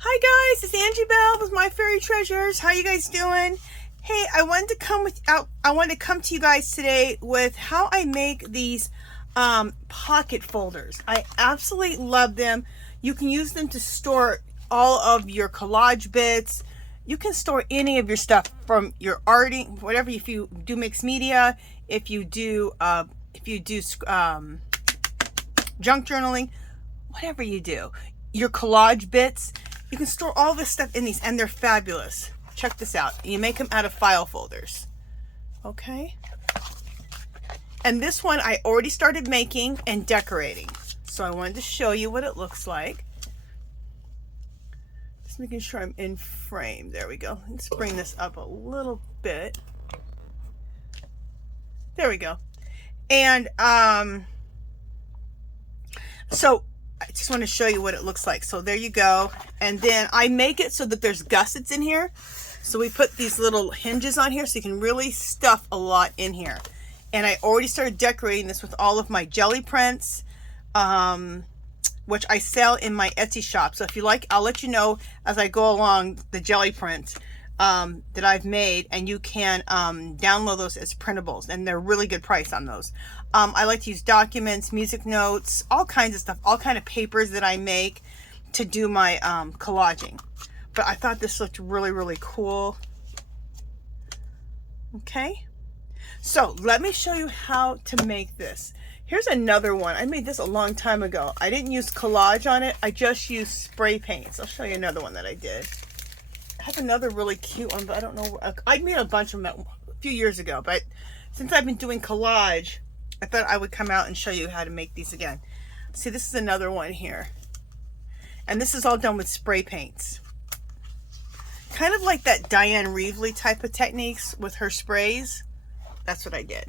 Hi guys, it's Angie Bell with My Fairy Treasures. How you guys doing? Hey, I wanted to come to you guys today with how I make these pocket folders. I absolutely love them. You can use them to store all of your collage bits. You can store any of your stuff from your arting, whatever. If you do mixed media, if you do junk journaling, whatever you do, your collage bits. You can store all this stuff in these, and they're fabulous. Check this out. You make them out of file folders. Okay. And this one I already started making and decorating. So I wanted to show you what it looks like. Just making sure I'm in frame. There we go. Let's bring this up a little bit. There we go. And so I just want to show you what it looks like. So there you go. And then I make it so that there's gussets in here. So we put these little hinges on here so you can really stuff a lot in here. And I already started decorating this with all of my jelly prints, which I sell in my Etsy shop. So if you like, I'll let you know as I go along the jelly prints that I've made, and you can download those as printables, and they're really good price on those. I like to use documents, music notes, all kinds of stuff, all kind of papers that I make to do my collaging. But I thought this looked really, really cool. Okay, so let me show you how to make this. Here's another one. I made this a long time ago. I didn't use collage on it. I just used spray paints. I'll show you another one that I did. I have another really cute one, but I don't know. I made a bunch of them a few years ago, but since I've been doing collage, I thought I would come out and show you how to make these again. See, this is another one here. And this is all done with spray paints. Kind of like that Diane Reevely type of techniques with her sprays. That's what I did.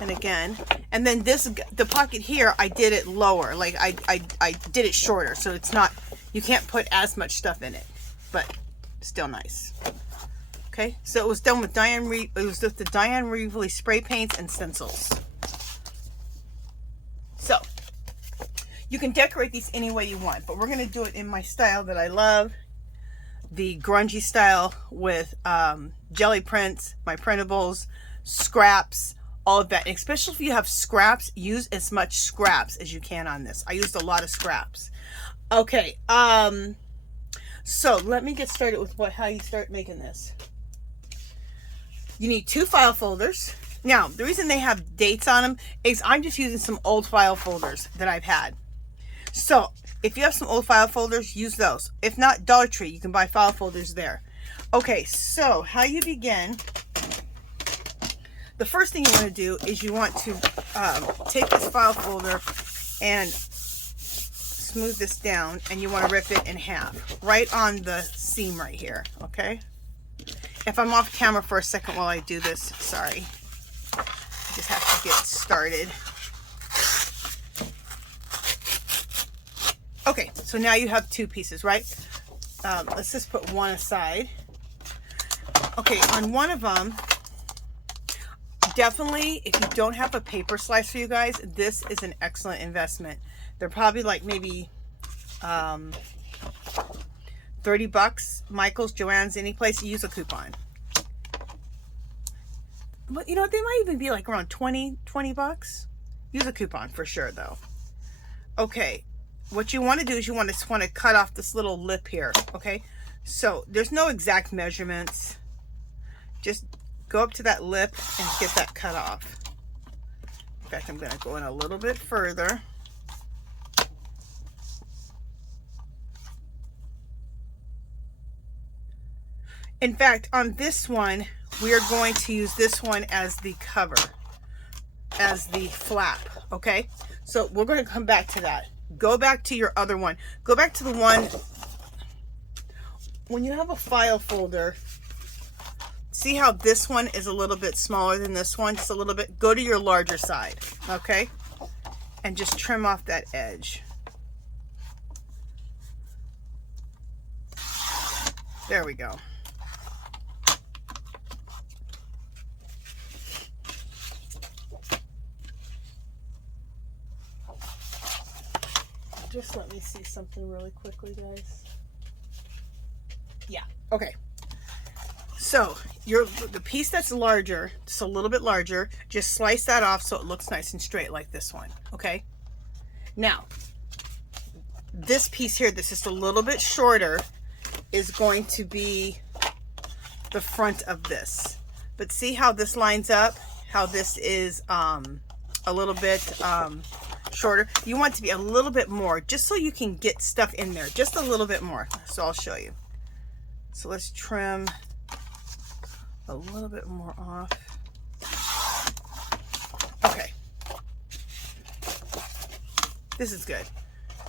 And again, and then this, the pocket here, I did it lower. Like I did it shorter, so it's not, you can't put as much stuff in it, but still nice. Okay, so it was done with it was with the Diane Reevely spray paints and stencils. So you can decorate these any way you want, but we're going to do it in my style that I love, the grungy style with jelly prints, my printables, scraps, all of that. And especially if you have scraps, use as much scraps as you can on this. I used a lot of scraps. Okay, so let me get started with how you start making this. You need 2 file folders. Now, the reason they have dates on them is I'm just using some old file folders that I've had. So if you have some old file folders, use those. If not, Dollar Tree, you can buy file folders there. Okay, so how you begin, the first thing you want to do is you want to take this file folder and smooth this down, and you want to rip it in half right on the seam right here. Okay, if I'm off camera for a second while I do this, sorry, I just have to get started. Okay, so now you have 2 pieces, right? Let's just put one aside. Okay, on one of them, definitely, if you don't have a paper slice for you guys, this is an excellent investment. They're probably like maybe 30 bucks. Michael's, Joann's, any place you use a coupon. But you know, they might even be like around 20 bucks. Use a coupon for sure though. Okay, what you want to do is you want to cut off this little lip here. Okay, so there's no exact measurements. Just go up to that lip and get that cut off. In fact, I'm going to go in a little bit further. In fact, on this one, we are going to use this one as the cover, as the flap, okay? So we're going to come back to that. Go back to your other one. Go back to the one, when you have a file folder, see how this one is a little bit smaller than this one? Just a little bit. Go to your larger side, okay? And just trim off that edge. There we go. Just let me see something really quickly, guys. Yeah, okay. So the piece that's larger, just a little bit larger, just slice that off so it looks nice and straight like this one, okay? Now, this piece here that's just a little bit shorter is going to be the front of this. But see how this lines up? How this is a little bit shorter? You want it to be a little bit more, just so you can get stuff in there, just a little bit more. So I'll show you. So let's trim a little bit more off. Okay. This is good.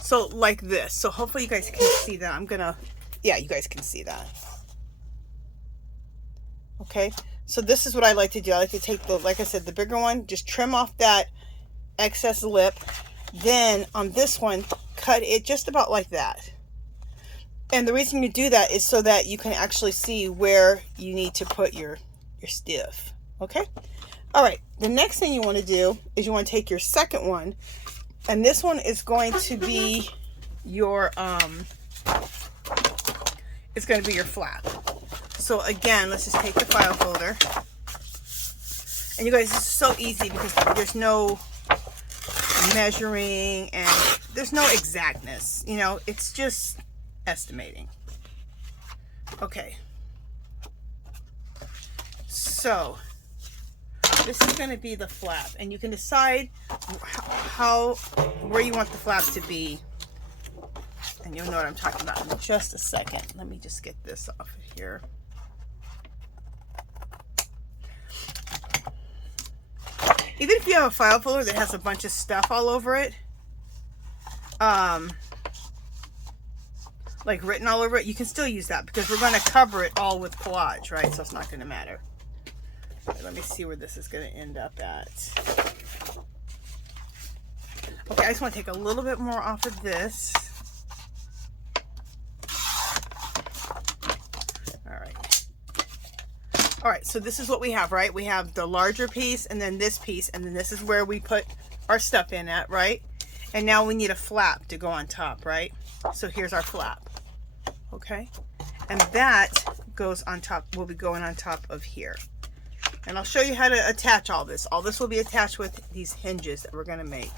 So like this. So hopefully you guys can see that. Yeah, you guys can see that. Okay. So this is what I like to do. I like to take like I said, the bigger one, just trim off that excess lip. Then on this one, cut it just about like that. And the reason you do that is so that you can actually see where you need to put your stiff. Okay. All right. The next thing you want to do is you want to take your second one, and this one is going to be your it's going to be your flap. So again, let's just take the file folder. And you guys, this is so easy because there's no measuring and there's no exactness. You know, it's just estimating. Okay. So this is going to be the flap, and you can decide where you want the flap to be, and you'll know what I'm talking about in just a second. Let me just get this off of here. Even if you have a file folder that has a bunch of stuff all over it, like written all over it, you can still use that because we're going to cover it all with collage, right? So it's not going to matter. All right, let me see where this is going to end up at. Okay, I just want to take a little bit more off of this. All right, so this is what we have, right? We have the larger piece and then this piece, and then this is where we put our stuff in at, right? And now we need a flap to go on top, right? So here's our flap, okay? And that goes on top, will be going on top of here. And I'll show you how to attach all this. All this will be attached with these hinges that we're gonna make,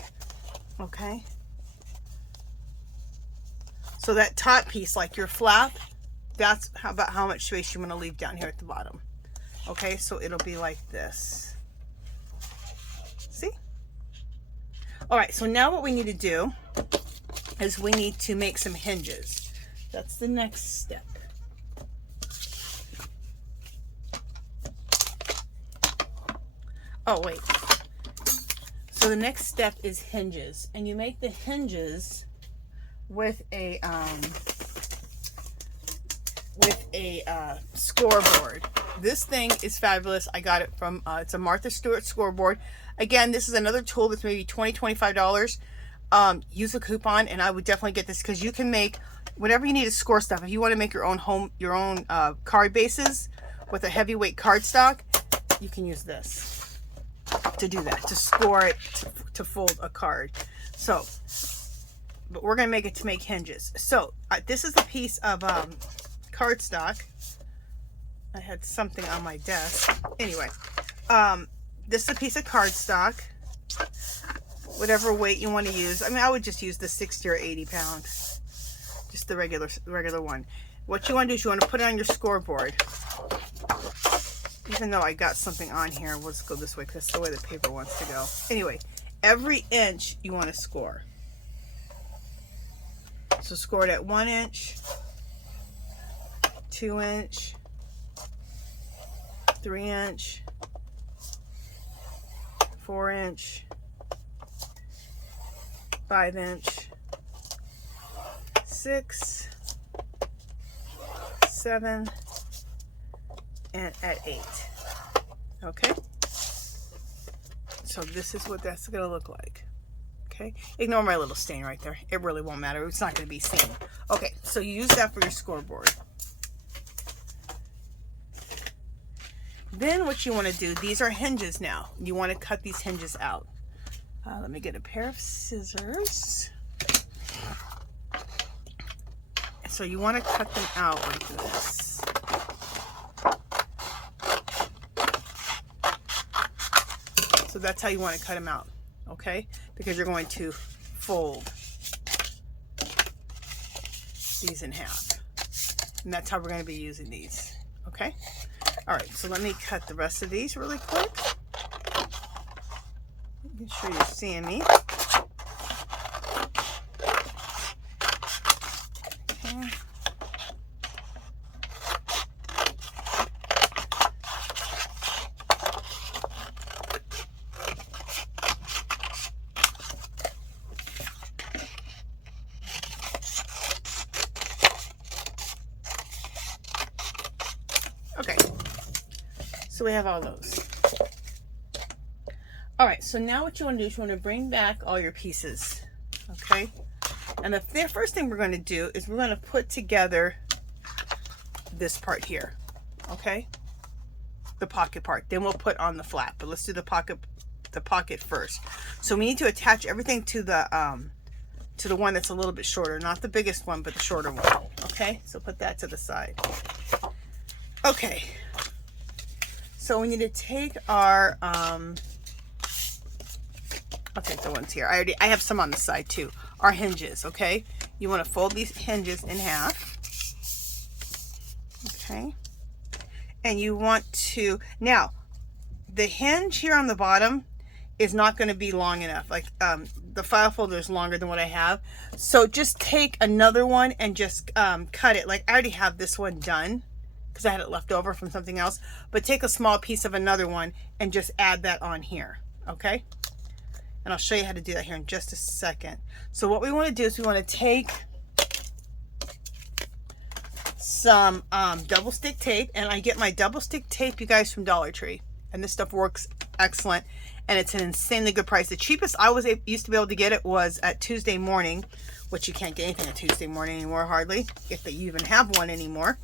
okay? So that top piece, like your flap, that's about how much space you wanna leave down here at the bottom. Okay, so it'll be like this. See? All right, so now what we need to do is we need to make some hinges. That's the next step. Oh, wait. So the next step is hinges, and you make the hinges with a scoreboard. This thing is fabulous. I got it from, it's a Martha Stewart scoreboard. Again, this is another tool that's maybe $20, $25. Use a coupon, and I would definitely get this because you can make whatever you need to score stuff. If you want to make your own card bases with a heavyweight cardstock, you can use this to do that, to score it, to fold a card. So, but we're going to make it to make hinges. So, this is a piece of cardstock. I had something on my desk. Anyway, this is a piece of cardstock, whatever weight you want to use. I mean, I would just use the 60 or 80 pound, just the regular one. What you want to do is you want to put it on your scoreboard. Even though I got something on here, let's go this way because that's the way the paper wants to go. Anyway, every inch you want to score. So score it at 1 inch, 2 inch, 3 inch, 4 inch, 5 inch, 6, 7, and at 8. Okay, so this is what that's gonna look like. Okay, ignore my little stain right there. It really won't matter. It's not gonna be seen. Okay, so you use that for your scoreboard. Then what you want to do, these are hinges now. You want to cut these hinges out. Let me get a pair of scissors. So you want to cut them out like this. So that's how you want to cut them out, okay? Because you're going to fold these in half. And that's how we're going to be using these, okay? All right, so let me cut the rest of these really quick. Make sure you're seeing me. Okay. Okay, so we have all those. All right, so now what you want to do is you want to bring back all your pieces, okay? And the first thing we're going to do is we're going to put together this part here, okay? The pocket part. Then we'll put on the flap, but let's do the pocket first. So we need to attach everything to the one that's a little bit shorter, not the biggest one, but the shorter one, okay? So put that to the side. Okay, so we need to take our, I'll take the ones here. I have some on the side too. Our hinges, okay? You want to fold these hinges in half, okay? And you want to, now, the hinge here on the bottom is not going to be long enough. Like, the file folder is longer than what I have. So just take another one and just cut it. Like, I already have this one done, because I had it left over from something else, but take a small piece of another one and just add that on here, okay? And I'll show you how to do that here in just a second. So what we want to do is we want to take some double stick tape, and I get my double stick tape, you guys, from Dollar Tree, and this stuff works excellent, and it's an insanely good price. The cheapest I used to be able to get it was at Tuesday Morning, which you can't get anything at Tuesday Morning anymore, hardly, if you even have one anymore.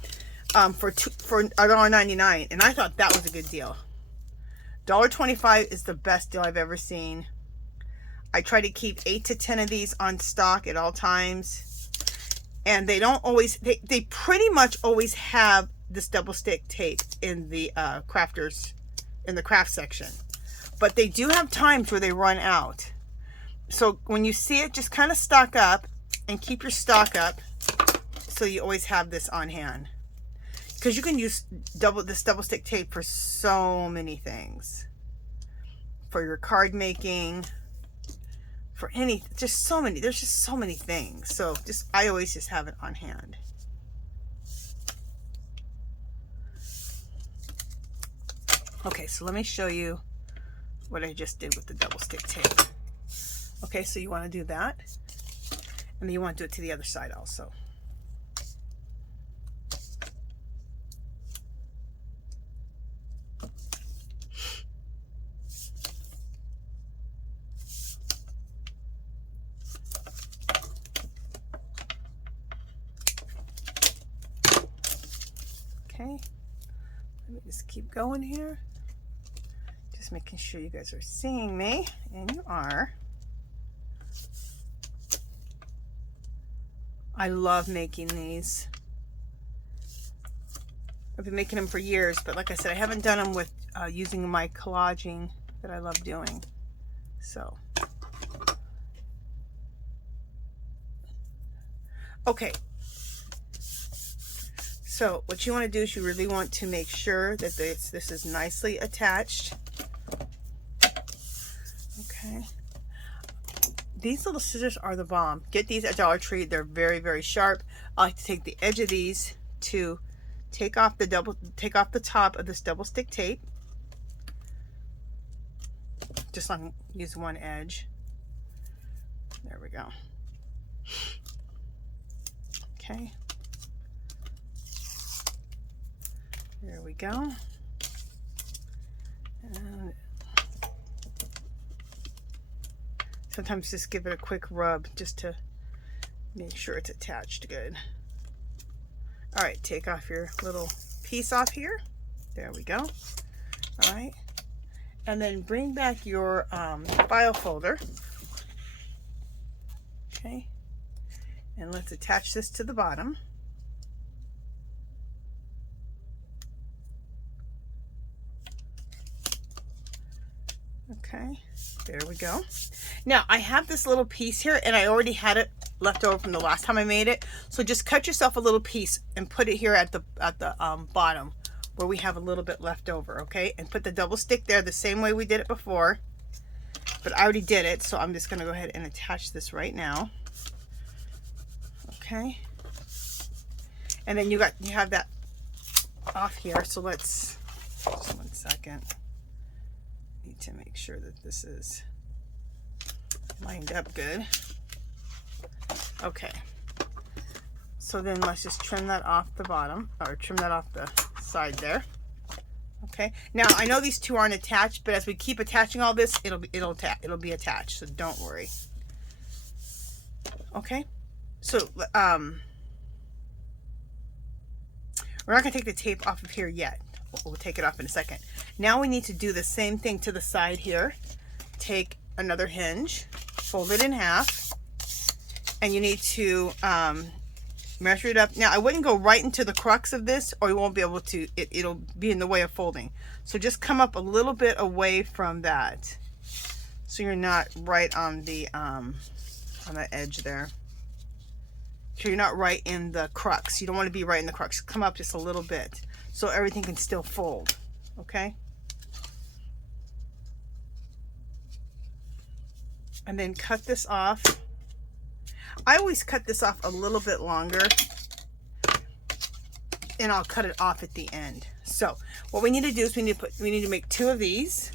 For $1.99, and I thought that was a good deal. $1.25 is the best deal I've ever seen. I try to keep 8 to 10 of these on stock at all times, and they don't always, they pretty much always have this double stick tape in the craft section, but they do have times where they run out. So when you see it, just kind of stock up and keep your stock up so you always have this on hand. Because you can use this double stick tape for so many things. For your card making, for there's just so many things. So I always just have it on hand. Okay, so let me show you what I just did with the double stick tape. Okay, so you want to do that. And then you want to do it to the other side also. Okay, let me just keep going here. Just making sure you guys are seeing me, and you are. I love making these. I've been making them for years, but like I said, I haven't done them with using my collaging that I love doing. So, okay. So what you want to do is you really want to make sure that this is nicely attached. Okay. These little scissors are the bomb. Get these at Dollar Tree. They're very, very sharp. I like to take the edge of these to take off the top of this double stick tape. Just use one edge. There we go. Okay. There we go. And sometimes just give it a quick rub just to make sure it's attached good. All right, take off your little piece off here. There we go. All right. And then bring back your file folder. Okay. And let's attach this to the bottom. Okay, there we go. Now I have this little piece here and I already had it left over from the last time I made it. So just cut yourself a little piece and put it here at the bottom where we have a little bit left over, okay? And put the double stick there the same way we did it before. But I already did it, so I'm just gonna go ahead and attach this right now. Okay. And then you have that off here, so let's, just 1 second. Need to make sure that this is lined up good. Okay, so then let's just trim that off the bottom, or trim that off the side there. Okay, now I know these two aren't attached, but as we keep attaching all this, it'll be attached, so don't worry. Okay, so we're not gonna take the tape off of here yet. We'll take it off in a second. Now we need to do the same thing to the side here. Take another hinge, fold it in half, and you need to measure it up. Now I wouldn't go right into the crux of this, or you won't be able to, it'll be in the way of folding. So just come up a little bit away from that, so you're not right on the edge there. So you're not right in the crux. You don't want to be right in the crux. Come up just a little bit so everything can still fold. Okay, and then cut this off. I always cut this off a little bit longer, and I'll cut it off at the end. So what we need to do is we need to make 2 of these.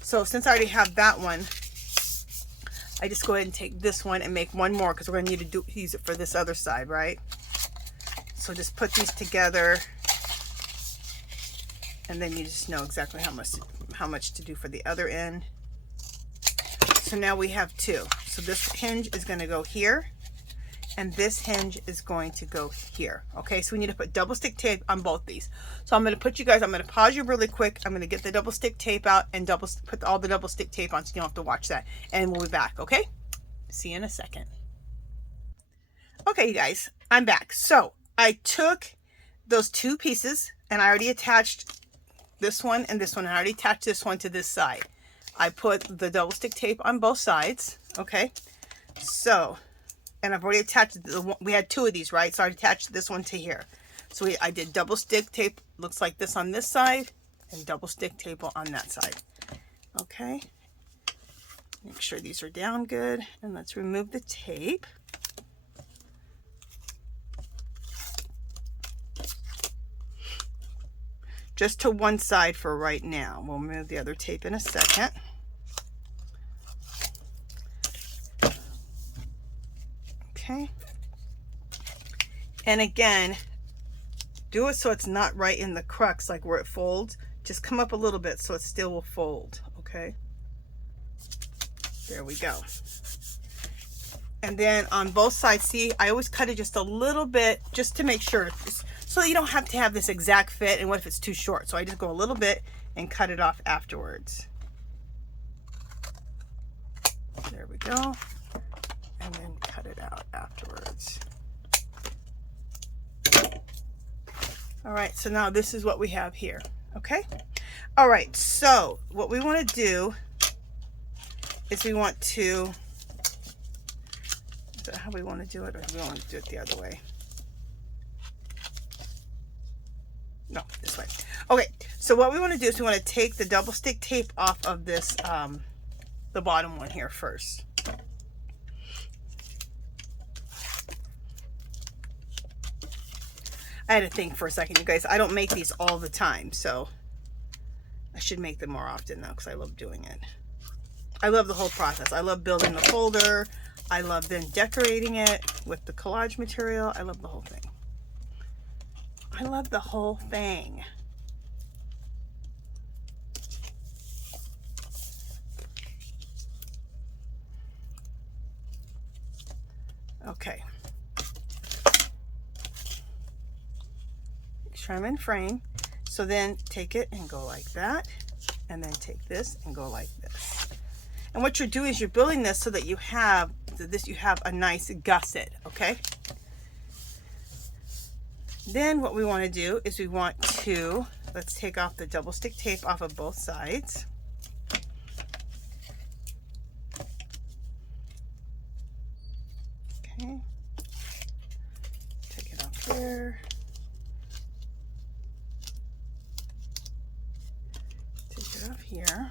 So since I already have that one, I just go ahead and take this one and make 1 more, because we're going to need to use it for this other side, right? So just put these together, and then you just know exactly how much to do for the other end. So now we have 2. So this hinge is going to go here, and this hinge is going to go here. Okay, so we need to put double stick tape on both these. So I'm going to pause you really quick. I'm going to get the double stick tape out and put all the double stick tape on, so you don't have to watch that. And we'll be back, okay? See you in a second. Okay, you guys, I'm back. So I took those 2 pieces, and I already attached this one and this one. I already attached this one to this side. I put the double stick tape on both sides. Okay, so, and I've already attached we had 2 of these, right? So I attached this one to here. So I did double stick tape, looks like this on this side, and double stick tape on that side. Okay, make sure these are down good, and let's remove the tape. Just to one side for right now. We'll move the other tape in a second. Okay. And again, do it so it's not right in the crux, like where it folds. Just come up a little bit so it still will fold. Okay. There we go. And then on both sides, see, I always cut it just a little bit just to make sure, so you don't have to have this exact fit. And what if it's too short? So I just go a little bit and cut it off afterwards. There we go. And then cut it out afterwards. All right, so now this is what we have here. Okay. All right, so what we want to do is we want to, is that how we want to do it, or do we want to do it the other way? No, this way. Okay, so what we want to do is we want to take the double stick tape off of this, the bottom one here first. I had to think for a second, you guys. I don't make these all the time, so I should make them more often now, because I love doing it. I love the whole process. I love building the folder. I love then decorating it with the collage material. I love the whole thing. I love the whole thing. Okay. Make sure I'm in frame. So then take it and go like that, and then take this and go like this. And what you're doing is you're building this so that you have so this you have a nice gusset, okay? Then what we want to do is we want to, let's take off the double stick tape off of both sides. Okay, take it off there. Take it off here.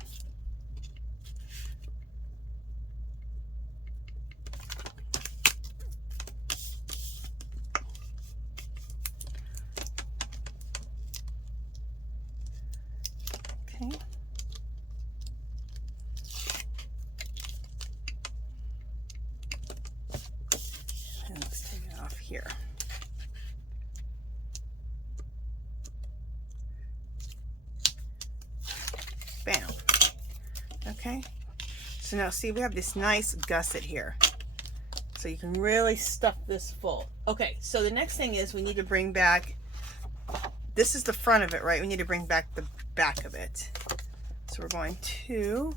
Okay. And let's take it off here. Bam. Okay. So now see, we have this nice gusset here. So you can really stuff this full. Okay, so the next thing is we need to bring back, this is the front of it, right? We need to bring back the back of it. So we're going to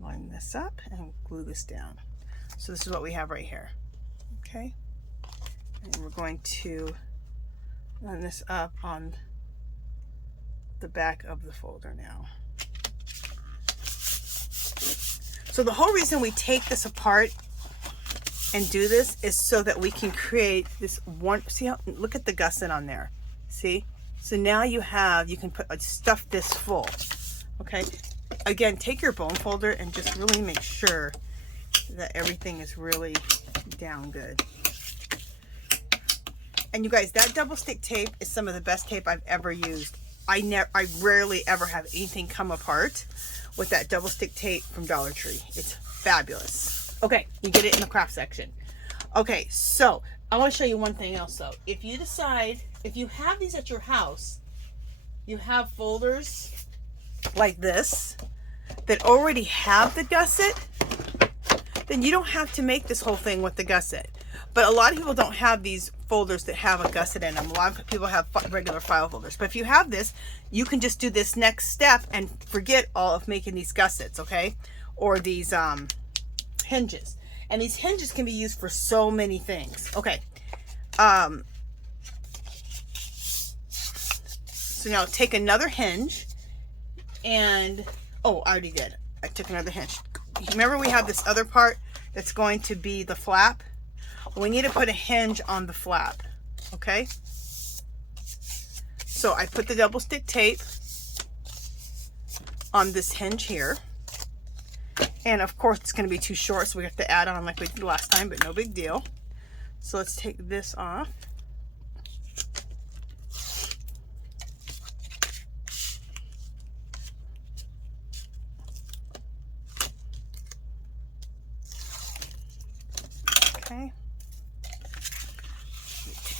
line this up and glue this down. So this is what we have right here. Okay. And we're going to line this up on the back of the folder now. So the whole reason we take this apart and do this is so that we can create this one, see how, look at the gusset on there, see? So now you can put, stuff this full, okay? Again, take your bone folder and just really make sure that everything is really down good. And you guys, that double stick tape is some of the best tape I've ever used. I rarely ever have anything come apart with that double stick tape from Dollar Tree. It's fabulous. Okay, you get it in the craft section. Okay, so I want to show you one thing else though. If you decide, if you have these at your house, you have folders like this that already have the gusset, then you don't have to make this whole thing with the gusset. But a lot of people don't have these folders that have a gusset in them. A lot of people have regular file folders. But if you have this, you can just do this next step and forget all of making these gussets, okay? Or these hinges. And these hinges can be used for so many things. Okay. So now take another hinge and, oh, I already did. I took another hinge. Remember we have this other part that's going to be the flap? We need to put a hinge on the flap, okay? So I put the double stick tape on this hinge here. And of course it's going to be too short, so we have to add on like we did last time, but no big deal. So let's take this off. Okay.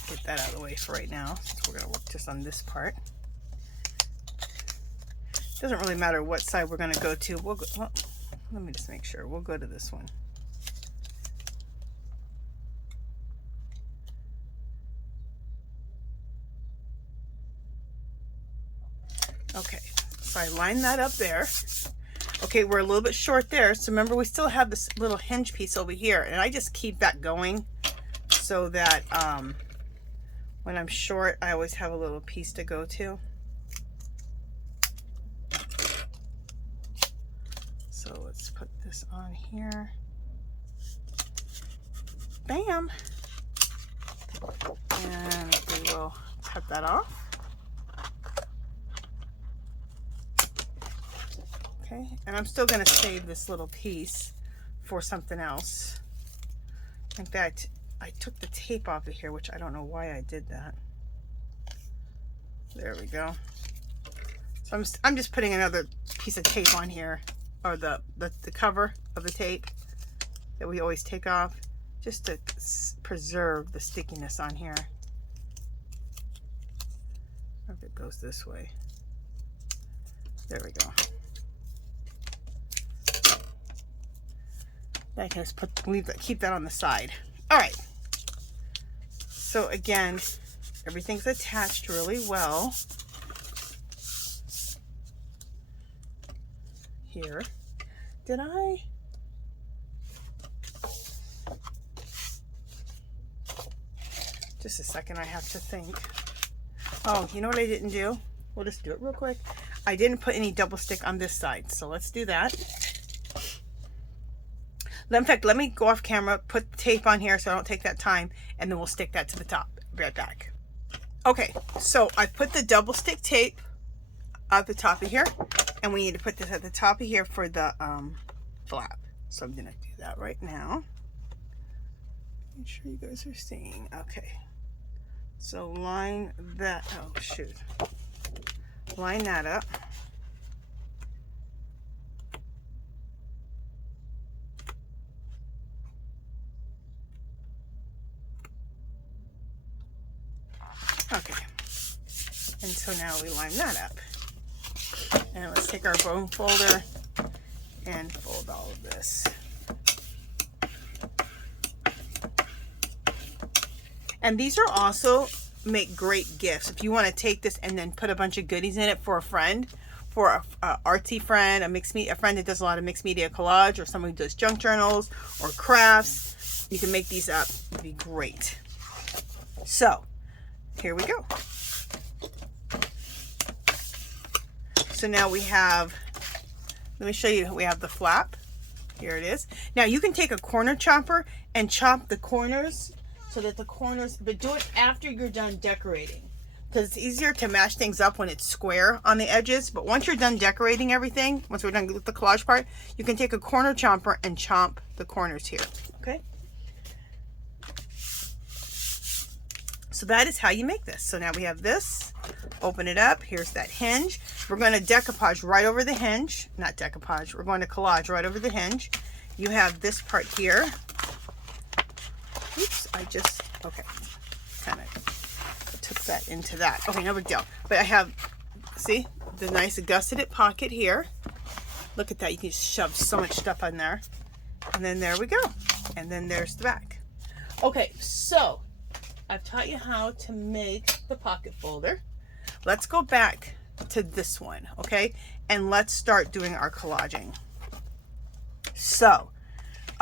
Get that out of the way for right now, since we're going to work just on this part. Doesn't really matter what side we're going to go to. We'll go, well, let me just make sure. We'll go to this one. Okay, so I line that up there. Okay, we're a little bit short there. So remember, we still have this little hinge piece over here, and I just keep that going so that when I'm short, I always have a little piece to go to. So let's put this on here. Bam! And we will cut that off. Okay, and I'm still going to save this little piece for something else. In fact, I took the tape off of here, which I don't know why I did that. There we go. So I'm just putting another piece of tape on here, or the cover of the tape that we always take off, just to preserve the stickiness on here. Or if it goes this way. There we go. I can just keep that on the side. All right. So again, everything's attached really well. Here. Did I? Just a second, I have to think. Oh, you know what I didn't do? We'll just do it real quick. I didn't put any double stick on this side, so let's do that. In fact, let me go off camera, put tape on here so I don't take that time, and then we'll stick that to the top. Be right back. Okay, so I put the double stick tape at the top of here, and we need to put this at the top of here for the flap. So I'm gonna do that right now. Make sure you guys are seeing. Okay, so line that, oh shoot, line that up. Okay, and so now we line that up. And let's take our bone folder and fold all of this. And these are also make great gifts. If you want to take this and then put a bunch of goodies in it for a friend, for a artsy friend, a friend that does a lot of mixed media collage, or someone who does junk journals or crafts, you can make these up. It'd be great. So here we go. So now we have, let me show you, we have the flap. Here it is. Now you can take a corner chopper and chop the corners so that the corners, but do it after you're done decorating, because it's easier to match things up when it's square on the edges. But once you're done decorating everything, once we're done with the collage part, you can take a corner chopper and chomp the corners here. Okay. So that is how you make this. So now we have this, open it up. Here's that hinge. We're going to decoupage right over the hinge, not decoupage. We're going to collage right over the hinge. You have this part here. Oops, okay, kind of took that into that. Okay, no big deal. But I have, see, the nice gusseted pocket here. Look at that, you can just shove so much stuff on there. And then there we go. And then there's the back. Okay, so I've taught you how to make the pocket folder. Let's go back to this one, okay? And let's start doing our collaging. So,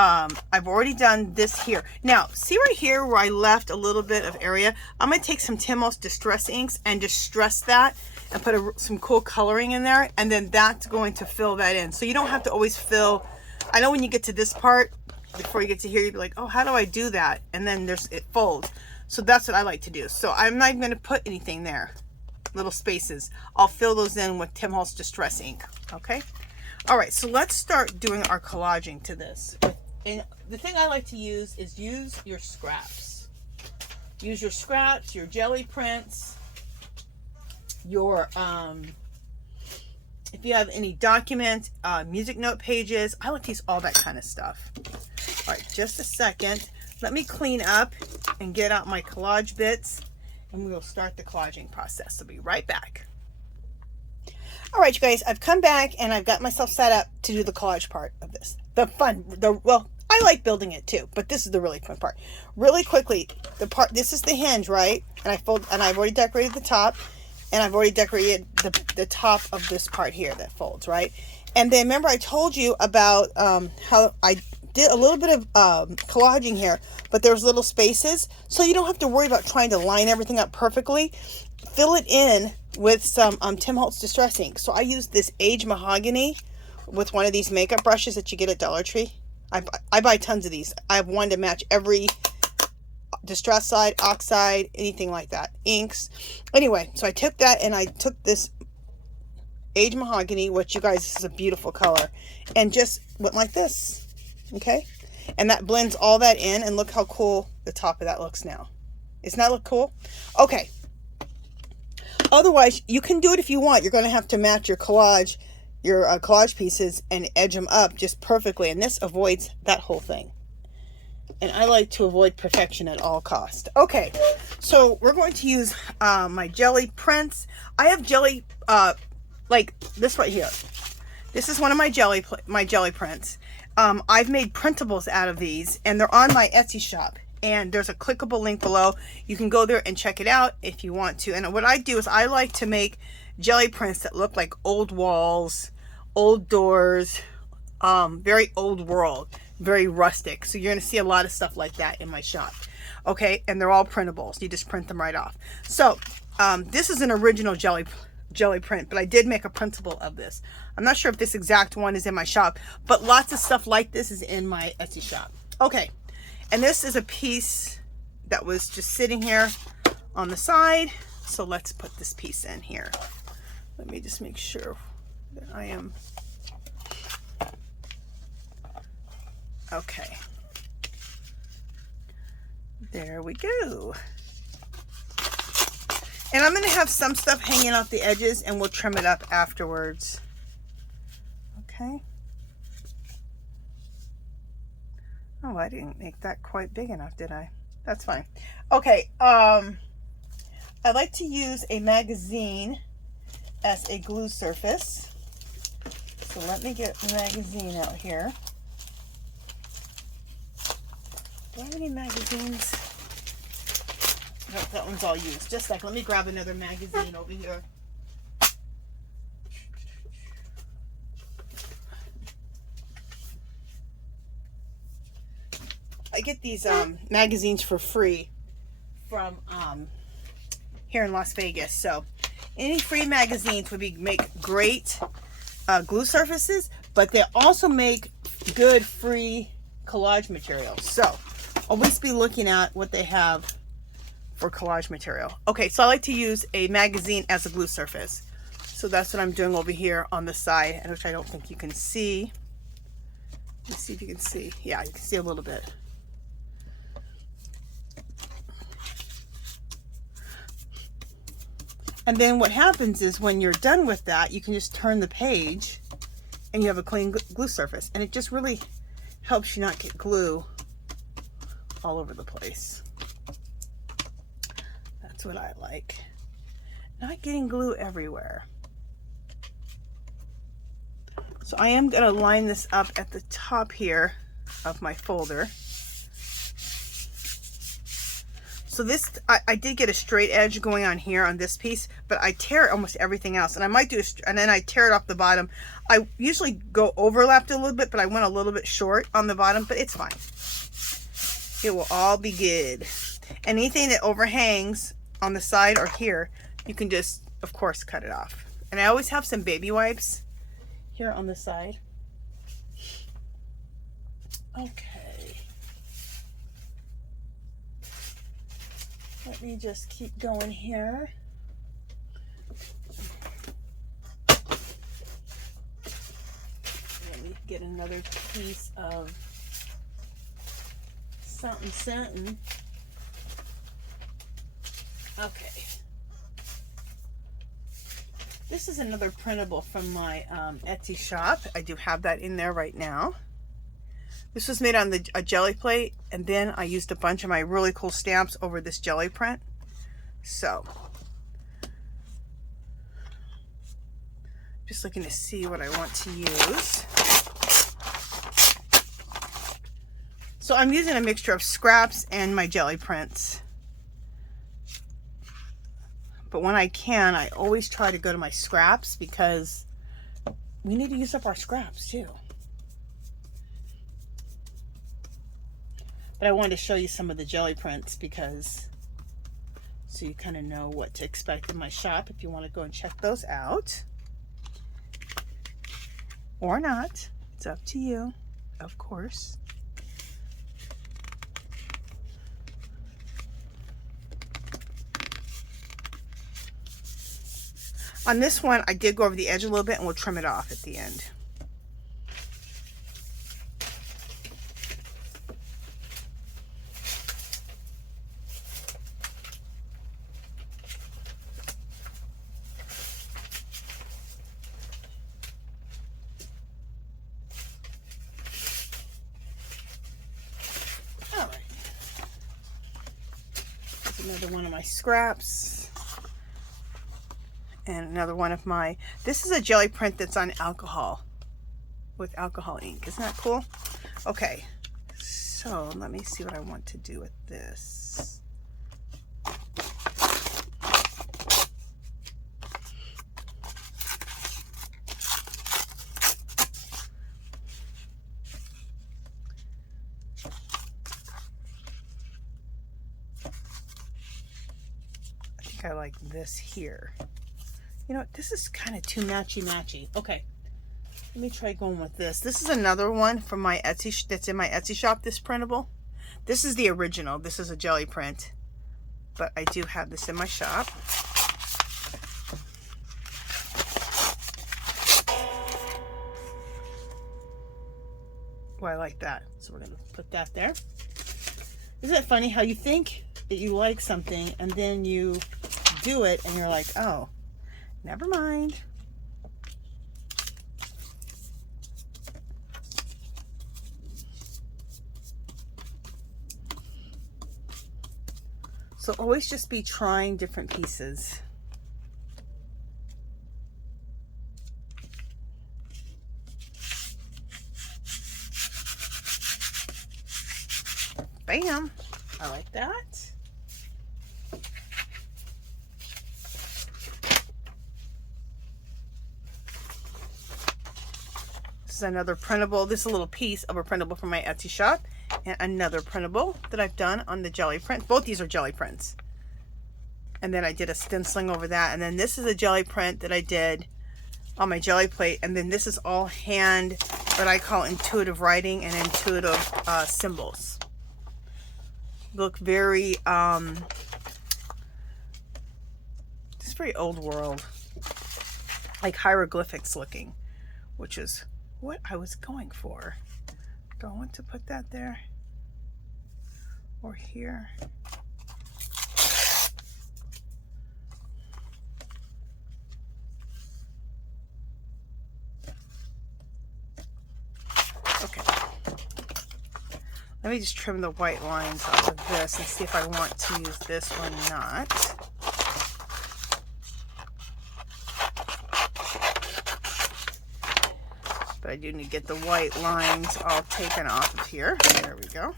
I've already done this here. Now, see right here where I left a little bit of area? I'm gonna take some Tim Holtz Distress inks and distress that and put some cool coloring in there, and then that's going to fill that in. So you don't have to always fill. I know when you get to this part, before you get to here, you'd be like, oh, how do I do that? And then it folds. So that's what I like to do. So I'm not even going to put anything there, little spaces. I'll fill those in with Tim Holtz Distress ink. Okay. All right. So let's start doing our collaging to this. And the thing I like to use is use your scraps. Use your scraps, your jelly prints, your if you have any document, music note pages. I like to use all that kind of stuff. All right, just a second. Let me clean up and get out my collage bits, and we will start the collaging process. I'll be right back. All right, you guys, I've come back and I've got myself set up to do the collage part of this. Well, I like building it too, but this is the really fun part. Really quickly, this is the hinge, right? And I've already decorated the top, and I've already decorated the top of this part here that folds, right? And then remember I told you about how I did a little bit of collaging here, but there's little spaces, so you don't have to worry about trying to line everything up perfectly. Fill it in with some Tim Holtz Distress ink. So I use this Age Mahogany with one of these makeup brushes that you get at Dollar Tree. I buy tons of these. I have one to match every distress side, oxide, anything like that. Inks. Anyway, so I took that and I took this Age Mahogany, which you guys, this is a beautiful color, and just went like this. Okay? And that blends all that in, and look how cool the top of that looks now. Doesn't that look cool? Okay. Otherwise, you can do it if you want. You're going to have to match your collage pieces and edge them up just perfectly, and this avoids that whole thing. And I like to avoid perfection at all costs. Okay, so we're going to use my jelly prints. I have jelly like this right here. This is one of my jelly prints. I've made printables out of these, and they're on my Etsy shop. And there's a clickable link below. You can go there and check it out if you want to. And what I do is I like to make jelly prints that look like old walls, old doors, very old world, very rustic. So you're going to see a lot of stuff like that in my shop. Okay, and they're all printables. You just print them right off. So this is an original jelly print, but I did make a printable of this. I'm not sure if this exact one is in my shop, but lots of stuff like this is in my Etsy shop. Okay, and this is a piece that was just sitting here on the side. So let's put this piece in here. Let me just make sure that I am okay. There we go. And I'm going to have some stuff hanging off the edges, and we'll trim it up afterwards. Okay. Oh, I didn't make that quite big enough, did I? That's fine. Okay. I like to use a magazine as a glue surface. So let me get the magazine out here. Do I have any magazines? No, that one's all used. Just like, let me grab another magazine over here. I get these magazines for free from here in Las Vegas. So any free magazines would make great glue surfaces, but they also make good free collage materials. So always be looking at what they have for collage material. Okay, so I like to use a magazine as a glue surface. So that's what I'm doing over here on the side, which I don't think you can see. Let's see if you can see. Yeah, you can see a little bit. And then what happens is when you're done with that, you can just turn the page and you have a clean glue surface. And it just really helps you not get glue all over the place. That's what I like. Not getting glue everywhere. So I am going to line this up at the top here of my folder. So this, I did get a straight edge going on here on this piece, but I tear almost everything else. And I might do, and then I tear it off the bottom. I usually go overlapped a little bit, but I went a little bit short on the bottom, but it's fine. It will all be good. Anything that overhangs on the side or here, you can just, of course, cut it off. And I always have some baby wipes here on the side. Okay. Let me just keep going here. Let me get another piece of something. Okay. This is another printable from my Etsy shop. I do have that in there right now. This was made on a jelly plate, and then I used a bunch of my really cool stamps over this jelly print. So, just looking to see what I want to use. So I'm using a mixture of scraps and my jelly prints. But when I can, I always try to go to my scraps because we need to use up our scraps too. But I wanted to show you some of the jelly prints because so you kind of know what to expect in my shop if you want to go and check those out. Or not. It's up to you, of course. On this one, I did go over the edge a little bit and we'll trim it off at the end. All right. Here's another one of my scraps. And another one of my, this is a jelly print that's on alcohol, with alcohol ink. Isn't that cool? Okay, so let me see what I want to do with this. I like this here. You know, this is kind of too matchy-matchy. Okay, let me try going with this. This is another one from my Etsy, that's in my Etsy shop, this printable. This is the original. This is a jelly print, but I do have this in my shop. Oh, I like that. So we're going to put that there. Isn't it funny how you think that you like something and then you do it and you're like, oh, never mind. So always just be trying different pieces. Bam! I like that. This is another printable. This is a little piece of a printable from my Etsy shop. And another printable that I've done on the jelly print. Both these are jelly prints. And then I did a stenciling over that. And then this is a jelly print that I did on my jelly plate. And then this is all hand, what I call intuitive writing and intuitive symbols. Look very, it's very old world. Like hieroglyphics looking, which is what I was going for. Do I want to put that there or here? Okay. Let me just trim the white lines off of this and see if I want to use this or not. But I do need to get the white lines all taken off of here. There we go.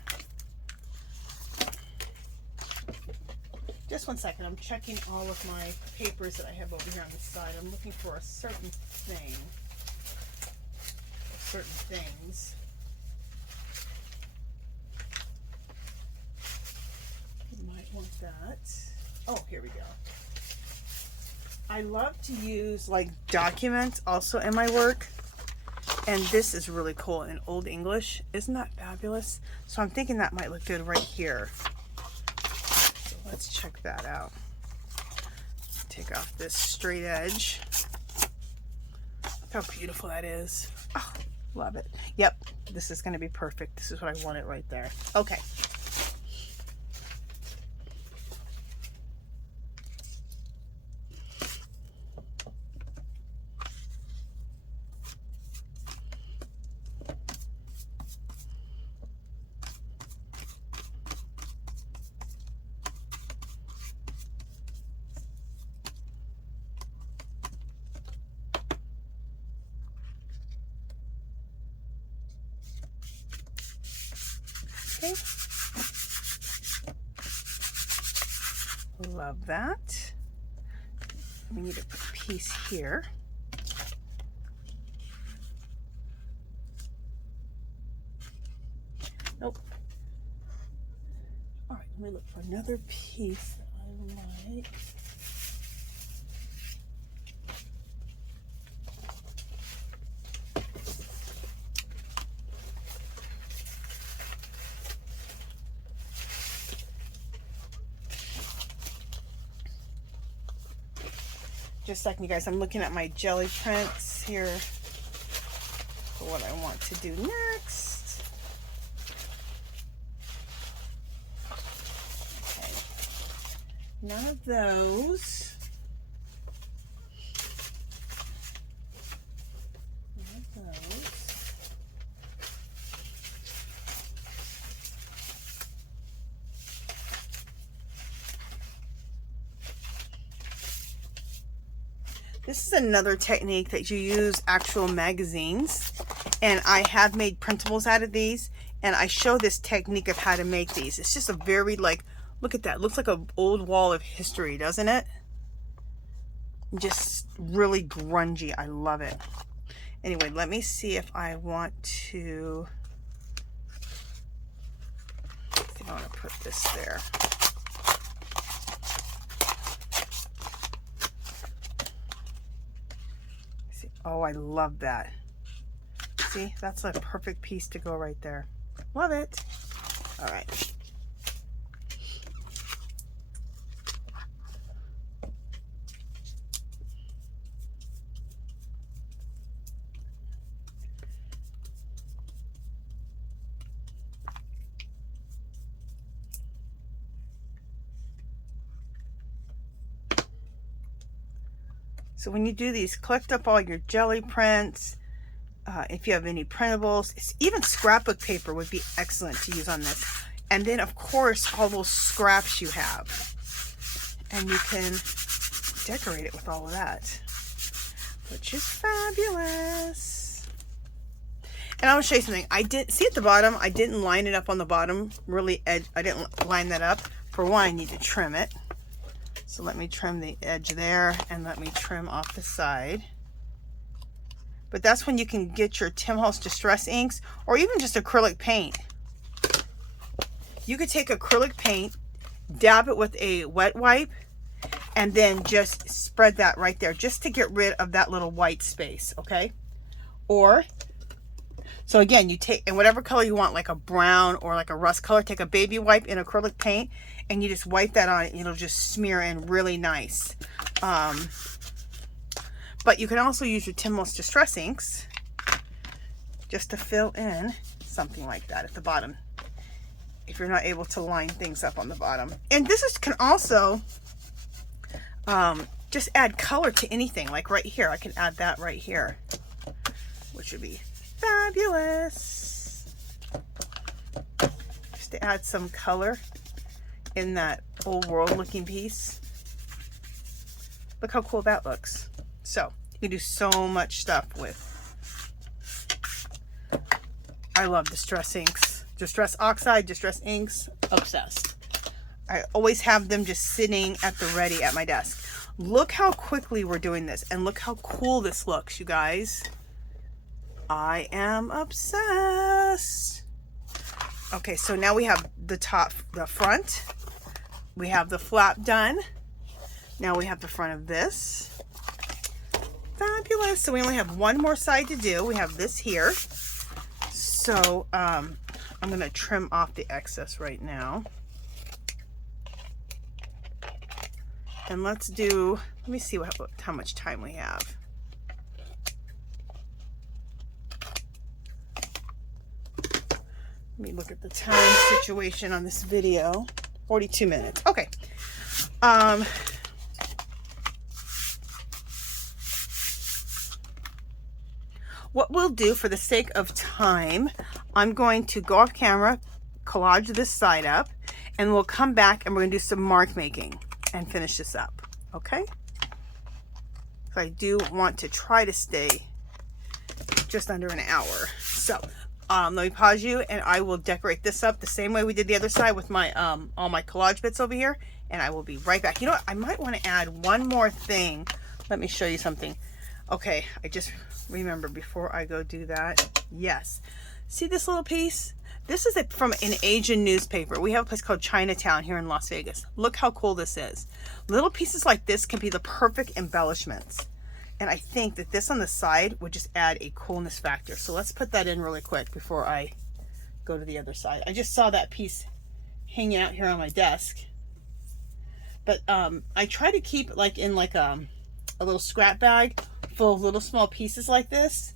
Just one second. I'm checking all of my papers that I have over here on the side. I'm looking for a certain thing. Certain things. You might want that. Oh, here we go. I love to use like documents also in my work. And this is really cool in Old English. Isn't that fabulous? So I'm thinking that might look good right here. So let's check that out. Take off this straight edge. Look how beautiful that is. Oh, love it. Yep, this is going to be perfect. This is what I wanted right there. Okay. Okay. Love that. We need to put a piece here. Nope. All right, let me look for another piece that I like. Just a second, you guys, I'm looking at my jelly prints here for what I want to do next. Okay. None of those. None of those. This is another technique that you use actual magazines, and I have made printables out of these, and I show this technique of how to make these. It's just a very, like, look at that. It looks like an old wall of history, doesn't it? Just really grungy. I love it. Anyway, let me see if I want to, I think I want to put this there. Oh, I love that. See, that's a perfect piece to go right there. Love it. All right. So when you do these, collect up all your jelly prints. If you have any printables, even scrapbook paper would be excellent to use on this. And then of course, all those scraps you have. And you can decorate it with all of that, which is fabulous. And I want to show you something. I did see at the bottom, I didn't line it up on the bottom, really I didn't line that up. For one, I need to trim it. So let me trim the edge there and let me trim off the side. But that's when you can get your Tim Holtz Distress inks or even just acrylic paint. You could take acrylic paint, dab it with a wet wipe, and then just spread that right there just to get rid of that little white space, okay? Or, so again, you take, in whatever color you want, like a brown or like a rust color, take a baby wipe in acrylic paint, and you just wipe that on it, and it'll just smear in really nice. But you can also use your Tim Holtz Distress inks just to fill in something like that at the bottom, if you're not able to line things up on the bottom. And this can also just add color to anything. Like right here, I can add that right here, which would be fabulous. Just to add some color in that old world looking piece. Look how cool that looks. So you can do so much stuff with. I love Distress inks, Distress Oxide, Distress inks, obsessed. I always have them just sitting at the ready at my desk. Look how quickly we're doing this, and look how cool this looks, you guys. I am obsessed. Okay, so now we have the top, the front. We have the flap done. Now we have the front of this. Fabulous. So we only have one more side to do. We have this here. So I'm going to trim off the excess right now. And let's do, let me see how much time we have. Let me look at the time situation on this video. 42 minutes. Okay. What we'll do for the sake of time, I'm going to go off camera, collage this side up, and we'll come back and we're going to do some mark making and finish this up. Okay? So I do want to try to stay just under an hour. So let me pause you and I will decorate this up the same way we did the other side with my all my collage bits over here, and I will be right back. You know what? I might want to add one more thing. Let me show you something. Okay, I just remember before I go do that. Yes. See this little piece? This is from an Asian newspaper. We have a place called Chinatown here in Las Vegas. Look how cool this is. Little pieces like this can be the perfect embellishments. And I think that this on the side would just add a coolness factor. So let's put that in really quick before I go to the other side. I just saw that piece hanging out here on my desk. But I try to keep it like in like a little scrap bag full of little small pieces like this.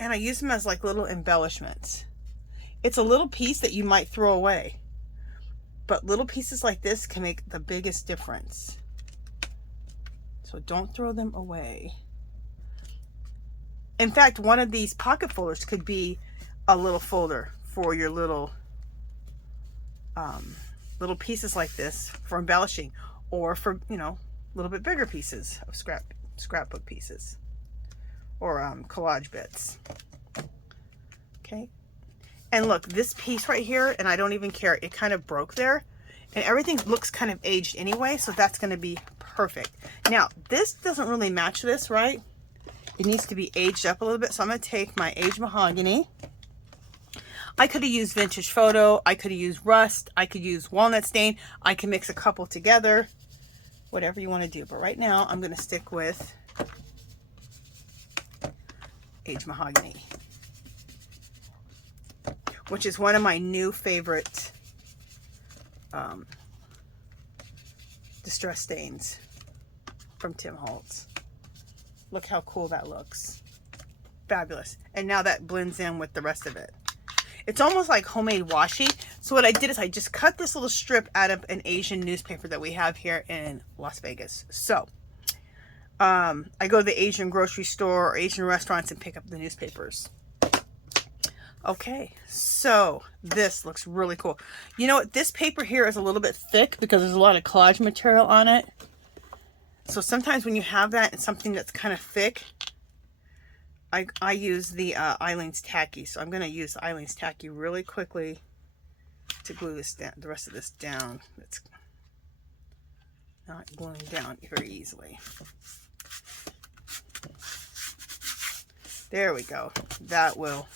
And I use them as like little embellishments. It's a little piece that you might throw away, but little pieces like this can make the biggest difference. So don't throw them away. In fact, one of these pocket folders could be a little folder for your little little pieces like this for embellishing, or for, you know, a little bit bigger pieces of scrapbook pieces, or collage bits. Okay, and look, this piece right here, and I don't even care, it kind of broke there, and everything looks kind of aged anyway, so that's going to be perfect. Now this doesn't really match this, right? It needs to be aged up a little bit, so I'm going to take my aged mahogany. I could have used vintage photo, I could have used rust, I could use walnut stain, I can mix a couple together, whatever you want to do. But right now I'm going to stick with Aged Mahogany, which is one of my new favorite distress stains from Tim Holtz. Look how cool that looks. Fabulous. And now that blends in with the rest of it. It's almost like homemade washi. So what I did is I just cut this little strip out of an Asian newspaper that we have here in Las Vegas. So I go to the Asian grocery store or Asian restaurants and pick up the newspapers. Okay, so this looks really cool. You know what? This paper here is a little bit thick because there's a lot of collage material on it. So sometimes when you have that and something that's kind of thick, I use the Eileen's Tacky. So I'm going to use Eileen's Tacky really quickly to glue this down, the rest of this down. It's not gluing down very easily. There we go. That will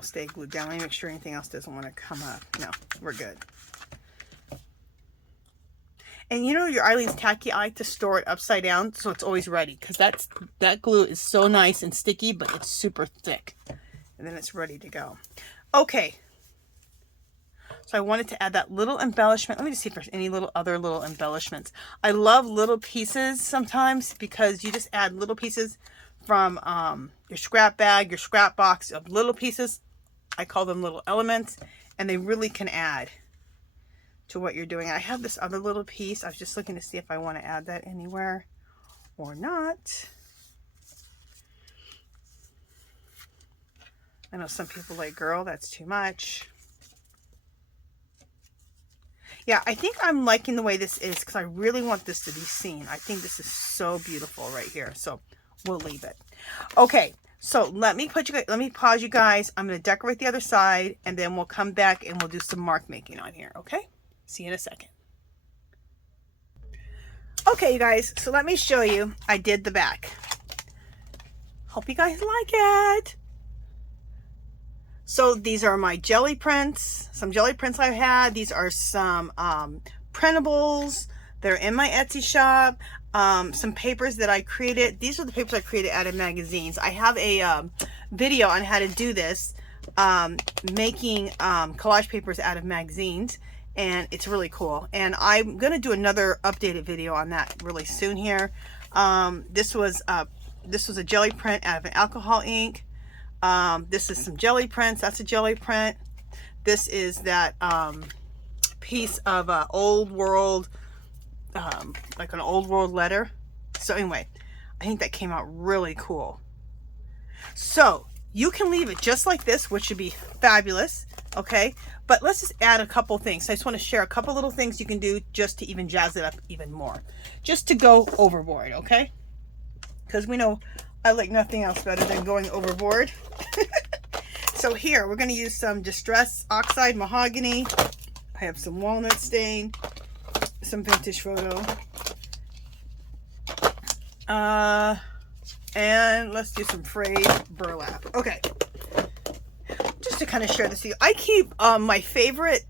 stay glued down. Let me make sure anything else doesn't want to come up. No, we're good. And you know your Eileen's Tacky, I like to store it upside down so it's always ready, because that glue is so nice and sticky, but it's super thick. And then it's ready to go. Okay. So I wanted to add that little embellishment. Let me just see if there's any other little embellishments. I love little pieces sometimes because you just add little pieces from your scrap bag, your scrap box of little pieces. I call them little elements, and they really can add to what you're doing. I have this other little piece. I was just looking to see if I want to add that anywhere or not. I know some people like, girl, that's too much. Yeah, I think I'm liking the way this is because I really want this to be seen. I think this is so beautiful right here. So we'll leave it. Okay, so let me pause you guys. I'm going to decorate the other side, and then we'll come back and we'll do some mark making on here. Okay, see you in a second. Okay, you guys, so let me show you. I did the back. Hope you guys like it. So these are my jelly prints, some jelly prints I've had. These are some printables. They're in my Etsy shop. Some papers that I created. These are the papers I created out of magazines. I have a video on how to do this, making collage papers out of magazines, and it's really cool. And I'm going to do another updated video on that really soon here. This was a jelly print out of an alcohol ink. This is some jelly prints. That's a jelly print. This is that piece of old world, like an old world letter. So anyway, I think that came out really cool. So you can leave it just like this, which would be fabulous. Okay, but let's just add a couple things. So I just want to share a couple little things you can do just to even jazz it up even more, just to go overboard. Okay, because we know I like nothing else better than going overboard. So here we're going to use some Distress Oxide Mahogany. I have some walnut stain, some vintage photo, and let's do some frayed burlap. Okay, just to kind of share this with you, I keep my favorite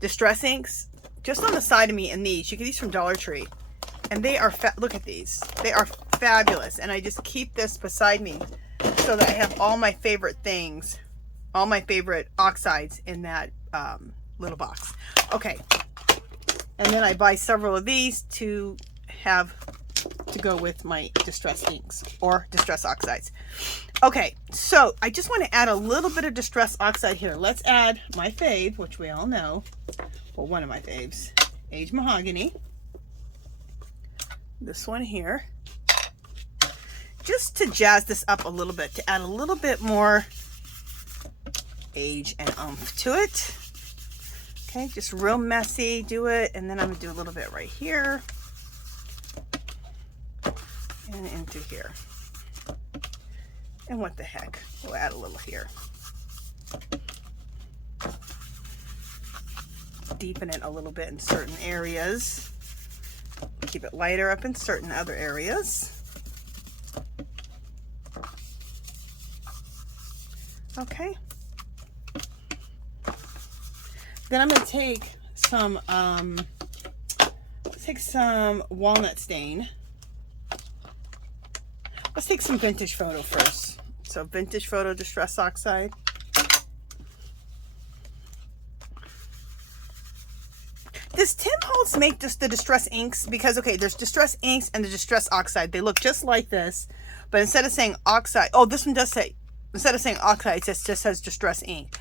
distress inks just on the side of me, and these you get these from Dollar Tree, and they are look at these, they are fabulous. And I just keep this beside me so that I have all my favorite things, all my favorite oxides in that little box. Okay, and then I buy several of these to have to go with my distress inks or distress oxides. Okay, so I just want to add a little bit of distress oxide here. Let's add my fave, which we all know, well, one of my faves, Aged Mahogany. This one here, just to jazz this up a little bit, to add a little bit more age and oomph to it. Okay, just real messy, do it. And then I'm gonna do a little bit right here and into here. And what the heck, we'll add a little here. Deepen it a little bit in certain areas. Keep it lighter up in certain other areas. Okay. Then I'm going to take some, let's take some walnut stain. Let's take some vintage photo first. So vintage photo distress oxide. Does Tim Holtz make just the distress inks? Because, okay, there's distress inks and the distress oxide. They look just like this, but instead of saying oxide, oh, this one does say, instead of saying oxide, it just says distress ink.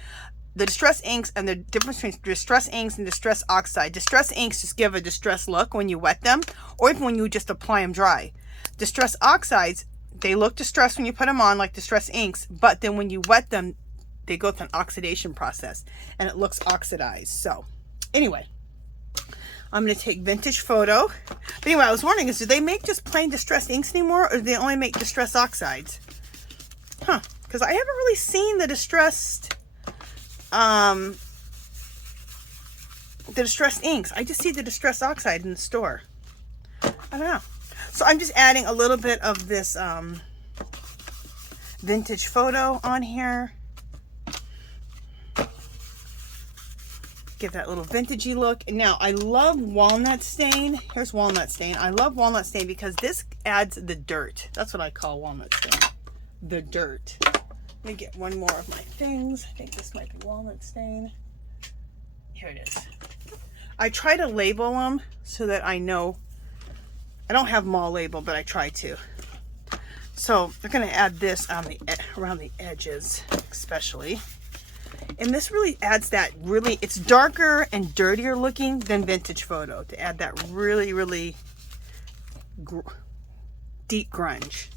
The distress inks and the difference between distress inks and distress oxide. Distress inks just give a distress look when you wet them, or even when you just apply them dry. Distress oxides, they look distressed when you put them on, like distress inks, but then when you wet them, they go through an oxidation process and it looks oxidized. So anyway, I'm going to take vintage photo. But anyway, I was wondering, do they make just plain distress inks anymore, or do they only make distress oxides? Huh, because I haven't really seen the distressed inks. I just see the distress oxide in the store. I don't know. So I'm just adding a little bit of this vintage photo on here. Give that little vintagey look. And now I love walnut stain. Here's walnut stain. I love walnut stain because this adds the dirt. That's what I call walnut stain. The dirt. Let me get one more of my things. I think this might be walnut stain. Here it is. I try to label them so that I know. I don't have them all labeled, but I try to. So they're going to add this on the around the edges, especially. And this really adds that really, it's darker and dirtier looking than vintage photo, to add that really, really deep grunge.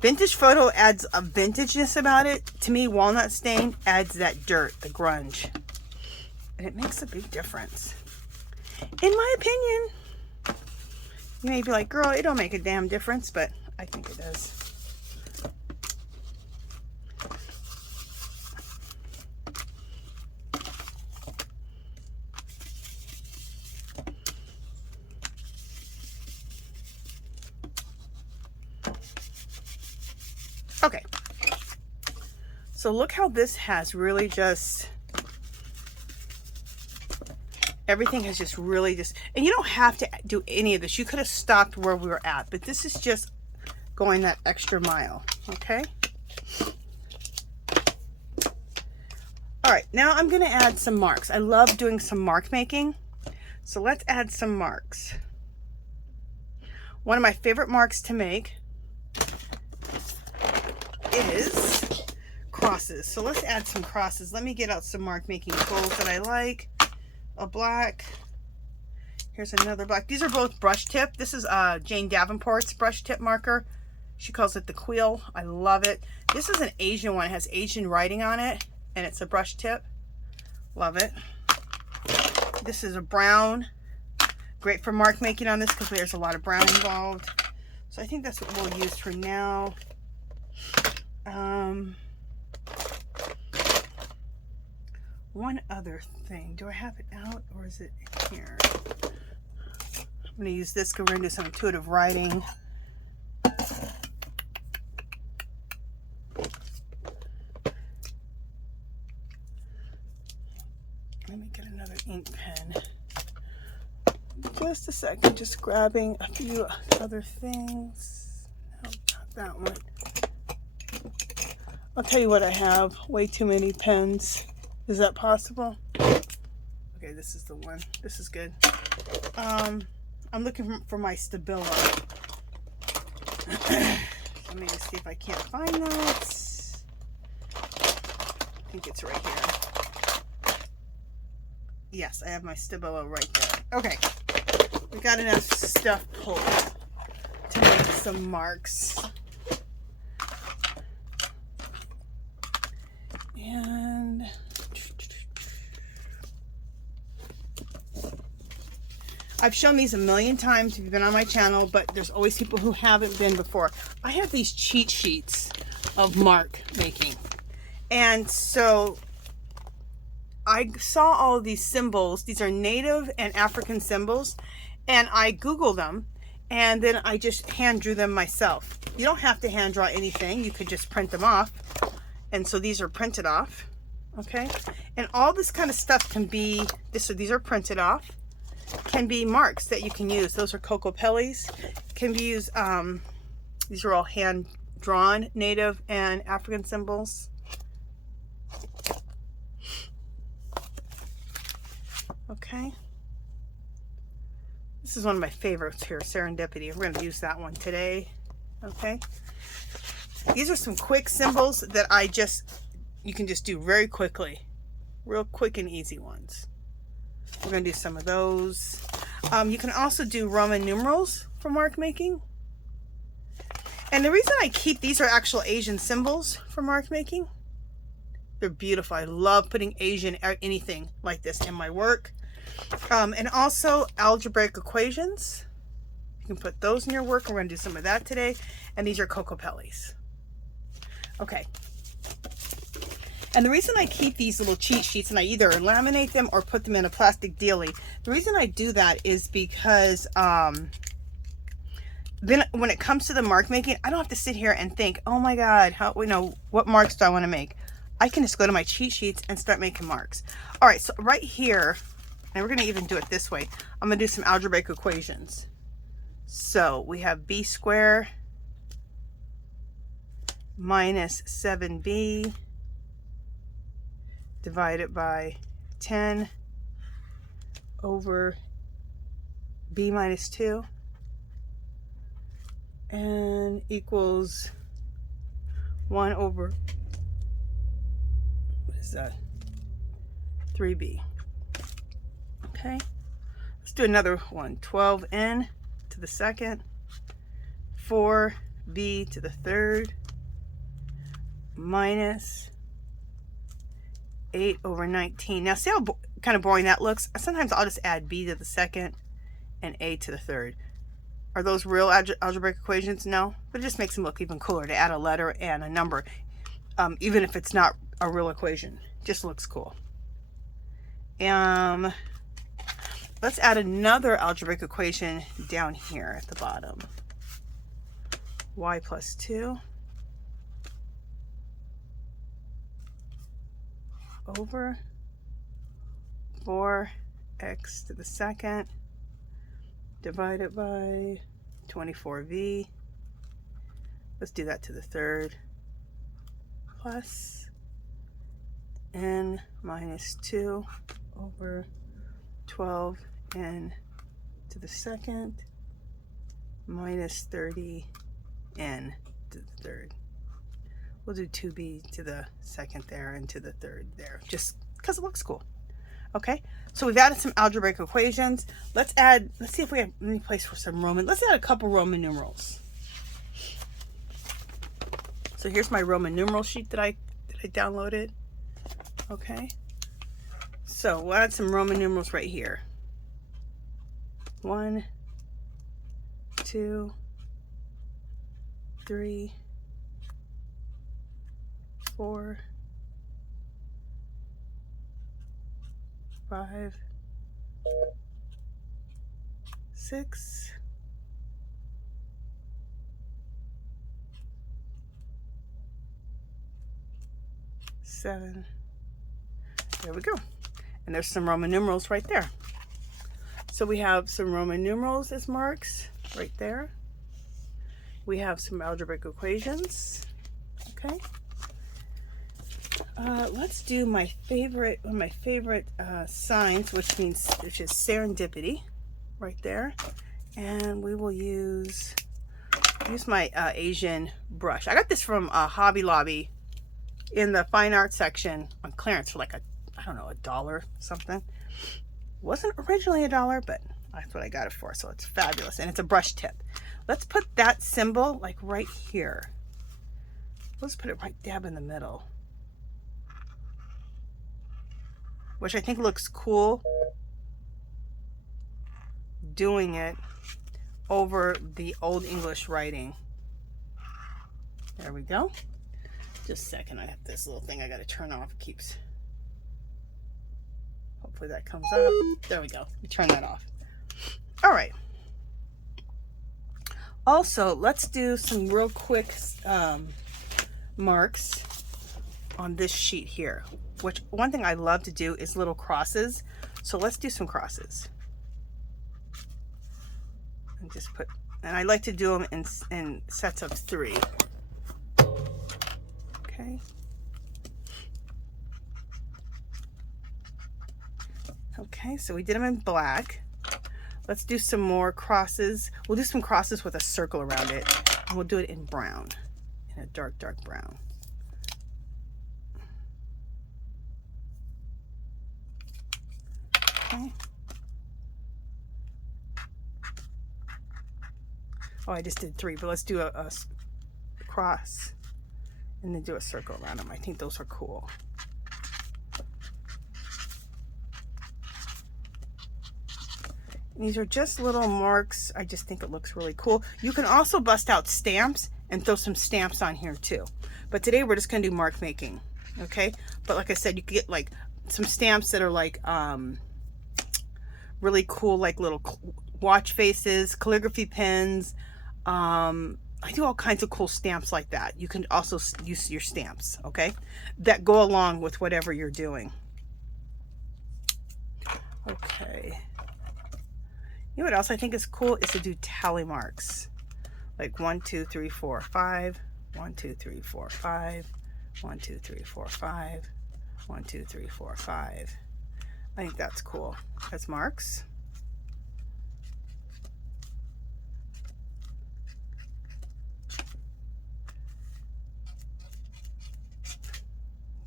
Vintage photo adds a vintageness about it. To me, walnut stain adds that dirt, the grunge. And it makes a big difference. In my opinion. You may be like, girl, it don't make a damn difference, but I think it does. Okay, so look how this has really just, everything has just really just, and you don't have to do any of this. You could have stopped where we were at, but this is just going that extra mile, okay? All right, now I'm gonna add some marks. I love doing some mark making, so let's add some marks. One of my favorite marks to make is crosses. So let's add some crosses. Let me get out some mark making tools that I like. A black. Here's another black. These are both brush tip. This is Jane Davenport's brush tip marker. She calls it the quill. I love it. This is an Asian one. It has Asian writing on it, and it's a brush tip. Love it. This is a brown. Great for mark making on this because there's a lot of brown involved. So I think that's what we'll use for now. One other thing. Do I have it out or is it in here? I'm going to use this because we're going to do some intuitive writing. Let me get another ink pen. Just a second. Just grabbing a few other things. No, not that one. I'll tell you what I have. Way too many pens. Is that possible? Okay, this is the one. This is good. I'm looking for my Stabilo. Let me just see if I can't find that. I think it's right here. Yes, I have my Stabilo right there. Okay. We got enough stuff pulled to make some marks. And I've shown these a million times if you've been on my channel, but there's always people who haven't been before. I have these cheat sheets of mark making. And so I saw all of these symbols. These are native and African symbols. And I Googled them. And then I just hand drew them myself. You don't have to hand draw anything. You could just print them off. And so these are printed off. Okay. And all this kind of stuff can be, these are printed off. can be marks that you can use. Those are cocoa pellies. Can be used, these are all hand drawn Native and African symbols. Okay. This is one of my favorites here, Serendipity. We're going to use that one today. Okay. These are some quick symbols that you can just do very quickly. Real quick and easy ones. We're going to do some of those. You can also do Roman numerals for mark making. And the reason I keep these are actual Asian symbols for mark making. They're beautiful. I love putting Asian anything like this in my work. And also algebraic equations. You can put those in your work. We're going to do some of that today. And these are cocoa pellies. Okay. And the reason I keep these little cheat sheets and I either laminate them or put them in a plastic dealie, the reason I do that is because then when it comes to the mark making, I don't have to sit here and think, oh my God, what marks do I want to make? I can just go to my cheat sheets and start making marks. All right, so right here, and we're going to even do it this way, I'm going to do some algebraic equations. So we have b squared minus 7b divided by 10 over b minus 2 and equals 1 over, what is that, 3b. Okay, let's do another one. 12n to the second, 4b to the third, minus 8 over 19. Now see how kind of boring that looks? Sometimes I'll just add b to the second and a to the third. Are those real algebraic equations? No, but it just makes them look even cooler to add a letter and a number, even if it's not a real equation. Just looks cool. Let's add another algebraic equation down here at the bottom. Y plus 2 over 4x to the second divided by 24v. Let's do that to the third, plus n minus 2 over 12n to the second minus 30n to the third. We'll do 2b to the second there and to the third there, just because it looks cool. Okay, so we've added some algebraic equations. Let's see if we have any place for some Roman. Let's add a couple Roman numerals. So here's my Roman numeral sheet that I downloaded. Okay, so we'll add some Roman numerals right here. 1, 2, 3, 4, 5, 6, 7. There we go. And there's some Roman numerals right there. So we have some Roman numerals as marks right there. We have some algebraic equations. Okay. Let's do one of my favorite signs, which is serendipity, right there. And we will use my Asian brush. I got this from Hobby Lobby in the fine art section on clearance for like I don't know, $1 something. Wasn't originally $1, but that's what I got it for. So it's fabulous, and it's a brush tip. Let's put that symbol like right here. Let's put it right dab in the middle, which I think looks cool doing it over the Old English writing. There we go. Just a second, I have this little thing I got to turn off. It keeps, hopefully that comes up. There we go. You turn that off. All right. Also, let's do some real quick marks on this sheet here, which one thing I love to do is little crosses. So let's do some crosses. And just put, and I like to do them in sets of 3. Okay. Okay, so we did them in black. Let's do some more crosses. We'll do some crosses with a circle around it. And we'll do it in brown, in a dark, dark brown. Okay. Oh, I just did 3, but let's do a cross and then do a circle around them. I think those are cool. These are just little marks. I just think it looks really cool. You can also bust out stamps and throw some stamps on here too. But today we're just going to do mark making. Okay. But like I said, you could get like some stamps that are like really cool, like little watch faces, calligraphy pens. I do all kinds of cool stamps like that. You can also use your stamps, okay, that go along with whatever you're doing. Okay. You know what else I think is cool is to do tally marks. Like 1, 2, 3, 4, 5. 1, 2, 3, 4, 5. 1, 2, 3, 4, 5. 1, 2, 3, 4, 5. I think that's cool as marks.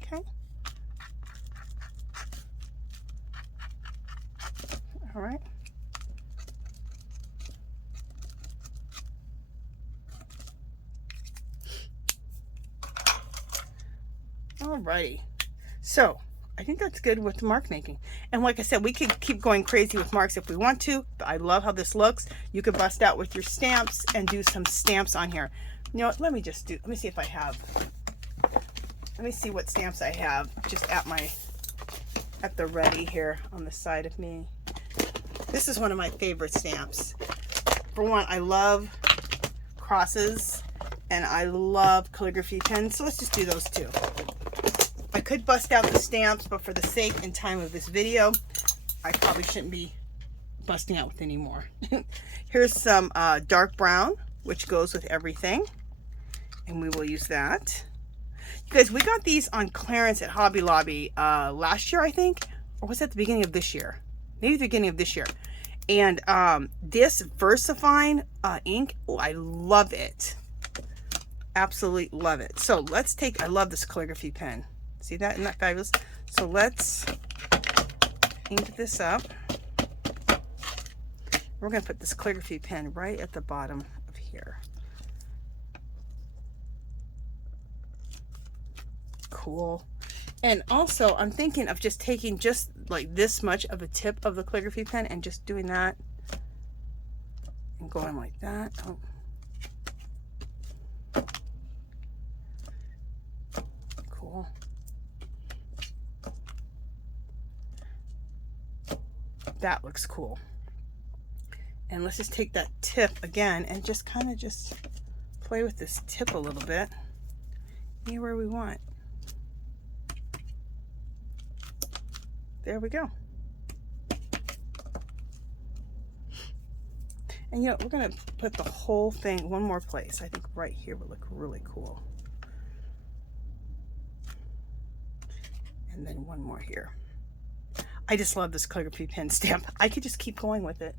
Okay. All right. Alrighty, so I think that's good with the mark making. And like I said, we could keep going crazy with marks if we want to, but I love how this looks. You could bust out with your stamps and do some stamps on here. You know what, let me see if I have, let me see what stamps I have just at the ready here on the side of me. This is one of my favorite stamps. For one, I love crosses and I love calligraphy pens, so let's just do those two. I could bust out the stamps, but for the sake and time of this video, I probably shouldn't be busting out with any more. Here's some dark brown, which goes with everything, and we will use that. You guys, we got these on clearance at Hobby Lobby last year, I think, or was that the beginning of this year? Maybe the beginning of this year. And this VersaFine ink, oh, I love it. Absolutely love it. So let's take, I love this calligraphy pen. See that? Isn't that fabulous? So let's ink this up. We're going to put this calligraphy pen right at the bottom of here. Cool. And also, I'm thinking of just taking just like this much of a tip of the calligraphy pen and just doing that and going like that. Oh. Cool. That looks cool. And let's just take that tip again and just kind of just play with this tip a little bit anywhere we want. There we go. And you know, we're going to put the whole thing one more place. I think right here would look really cool. And then one more here. I just love this calligraphy pen stamp. I could just keep going with it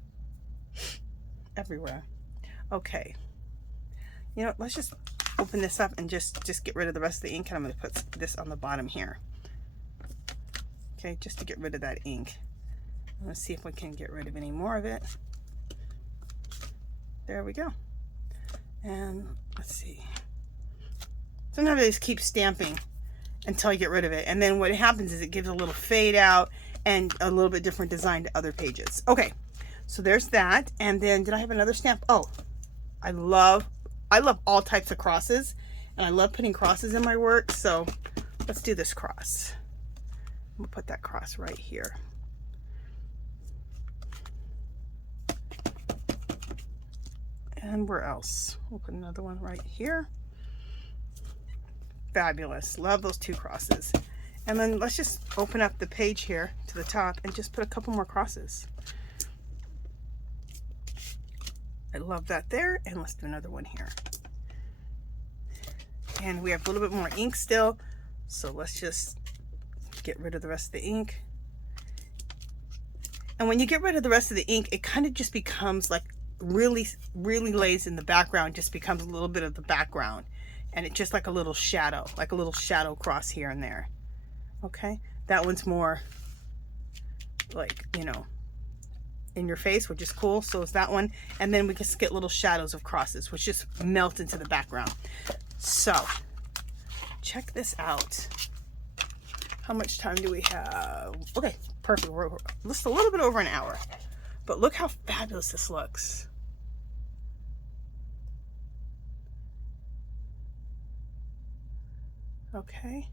everywhere. Okay. You know, let's just open this up and just get rid of the rest of the ink. And I'm going to put this on the bottom here. Okay, just to get rid of that ink. Let's see if we can get rid of any more of it. There we go. And let's see. Sometimes I just keep stamping until I get rid of it. And then what happens is it gives a little fade out and a little bit different design to other pages. Okay, so there's that. And then did I have another stamp? Oh, I love all types of crosses. And I love putting crosses in my work. So let's do this cross. I'm gonna put that cross right here. And where else? We'll put another one right here. Fabulous. Love those two crosses. And then let's just open up the page here to the top and just put a couple more crosses. I love that there. And let's do another one here. And we have a little bit more ink still, so let's just get rid of the rest of the ink. And when you get rid of the rest of the ink, it kind of just becomes like really lays in the background, just becomes a little bit of the background. And it's just like a little shadow cross here and there. Okay, that one's more like, you know, in your face, which is cool. So is that one. And then we just get little shadows of crosses, which just melt into the background. So check this out. How much time do we have? Okay, perfect. We're just a little bit over an hour, but look how fabulous this looks. Okay,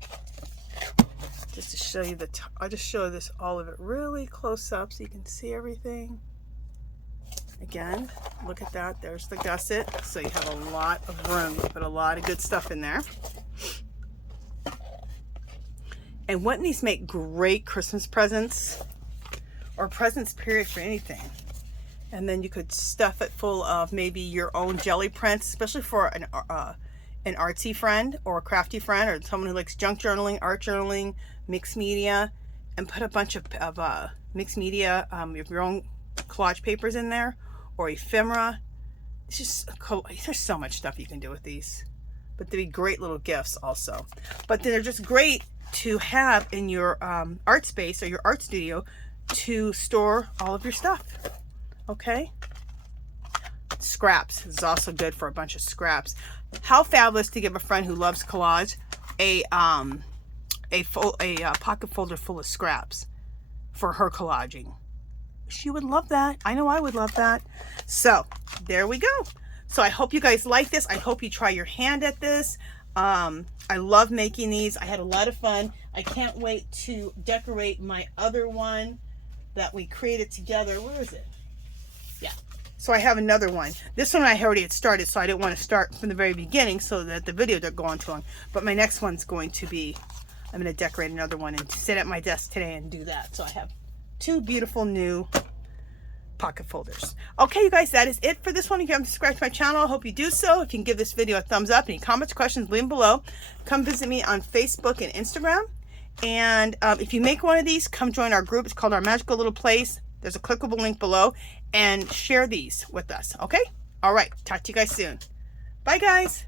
just to show you I'll just show this, all of it really close up so you can see everything. Again, look at that. There's the gusset. So you have a lot of room. You put a lot of good stuff in there. And wouldn't these make great Christmas presents? Or presents period for anything. And then you could stuff it full of maybe your own jelly prints, especially for an artsy friend or a crafty friend or someone who likes junk journaling, art journaling, mixed media, and put a bunch of mixed media, your own collage papers in there, or ephemera. It's just there's so much stuff you can do with these, but they'd be great little gifts also. But they're just great to have in your art space or your art studio to store all of your stuff. Okay, scraps is also good for a bunch of scraps. How fabulous to give a friend who loves collage a pocket folder full of scraps for her collaging. She would love that. I know I would love that. So there we go. So I hope you guys like this. I hope you try your hand at this. I love making these. I had a lot of fun. I can't wait to decorate my other one that we created together. Where is it? Yeah. So I have another one. This one I already had started, so I didn't want to start from the very beginning so that the video doesn't go on too long. But my next one's going to be, I'm going to decorate another one and sit at my desk today and do that. So I have two beautiful new pocket folders. Okay, you guys, that is it for this one. If you haven't subscribed to my channel, I hope you do so. If you can give this video a thumbs up, any comments, questions, leave them below. Come visit me on Facebook and Instagram. And if you make one of these, come join our group. It's called Our Magical Little Place. There's a clickable link below, and share these with us. Okay? All right. Talk to you guys soon. Bye, guys.